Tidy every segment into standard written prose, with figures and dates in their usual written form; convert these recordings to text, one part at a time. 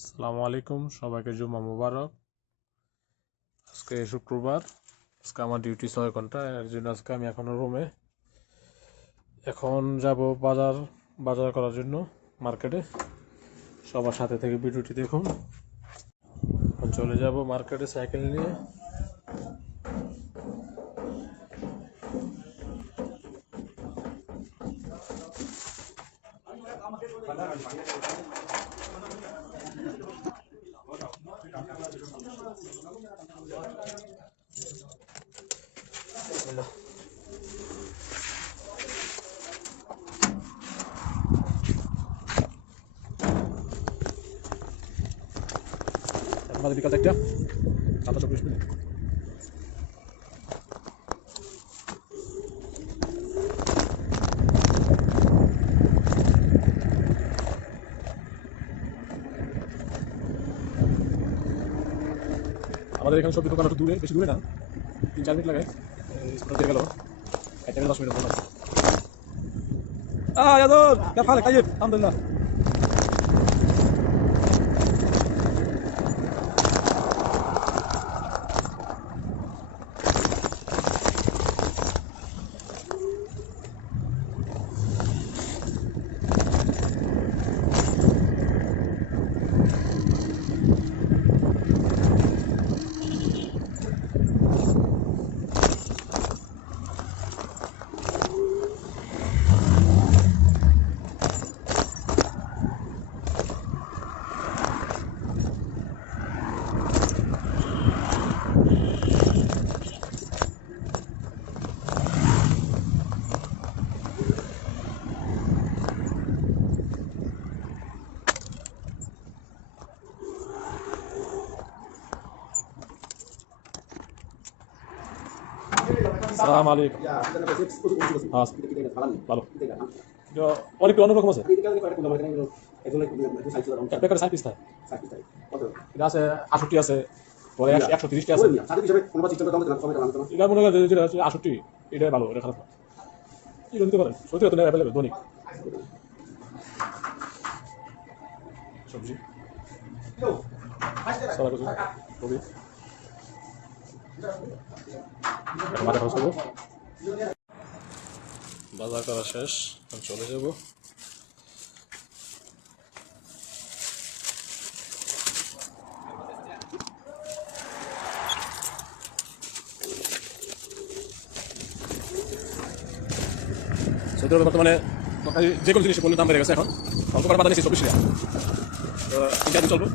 আসসালামু আলাইকুম, সবাইকে জুমা মুবারক। আজকে শুক্রবার, আজকে আমার ডিউটি 6 ঘন্টা, এর জন্য আজকে আমি এখনো রুমে। এখন যাব বাজার করার জন্য মার্কেটে। সবার সাথে থেকে ভিডিওটি দেখুন। এখন চলে যাব মার্কেটে সাইকেল নিয়ে। আমাদের বিকাল 1টা 7:24। আমাদের এখানে সবজি দোকান একটু দূরে, বেশি দূরে না, 3-4 মিনিট লাগে। স্কুটার দিয়ে গেল 10 মিনিট 10 মিনিট। يا دول كيف حالك؟ طيب الحمد لله. السلام عليكم. ভালো। অনেক অন্যরকম আছে। এক প্যাকেটে 60 পিস থাকে। এটা আছে 68 আছে, পরে 130 টা আছে। এটা মনে করেন যেটা 68, এটা ভালো, এটা খারাপ না। কি নিতে পারেন? সত্যি তো অ্যাভেলেবল দৈনিক সবজি। সারা কিছু কবি বাজার করা শেষ, চলে যাব। সৌদি আরবে বর্তমানে যে কোনো জিনিস পণ্যের দাম বেড়ে গেছে। এখন অল্প করে বাধা নিচ্ছি 24 টাকা, 3-4 দিন চলবো।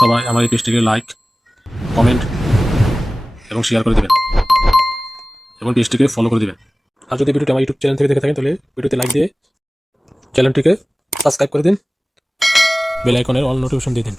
সবাই আমার এই পেজটিকে লাইক, কমেন্ট এবং শেয়ার করে দেবেন, এবং পেজটিকে ফলো করে দেবেন। আর যদি ভিডিওটি আমার ইউটিউব চ্যানেল থেকে দেখে থাকেন, তাহলে ভিডিওতে লাইক দিয়ে চ্যানেলটিকে সাবস্ক্রাইব করে দিন, বেল আইকনের অল নোটিফিকেশন দিয়ে দিন।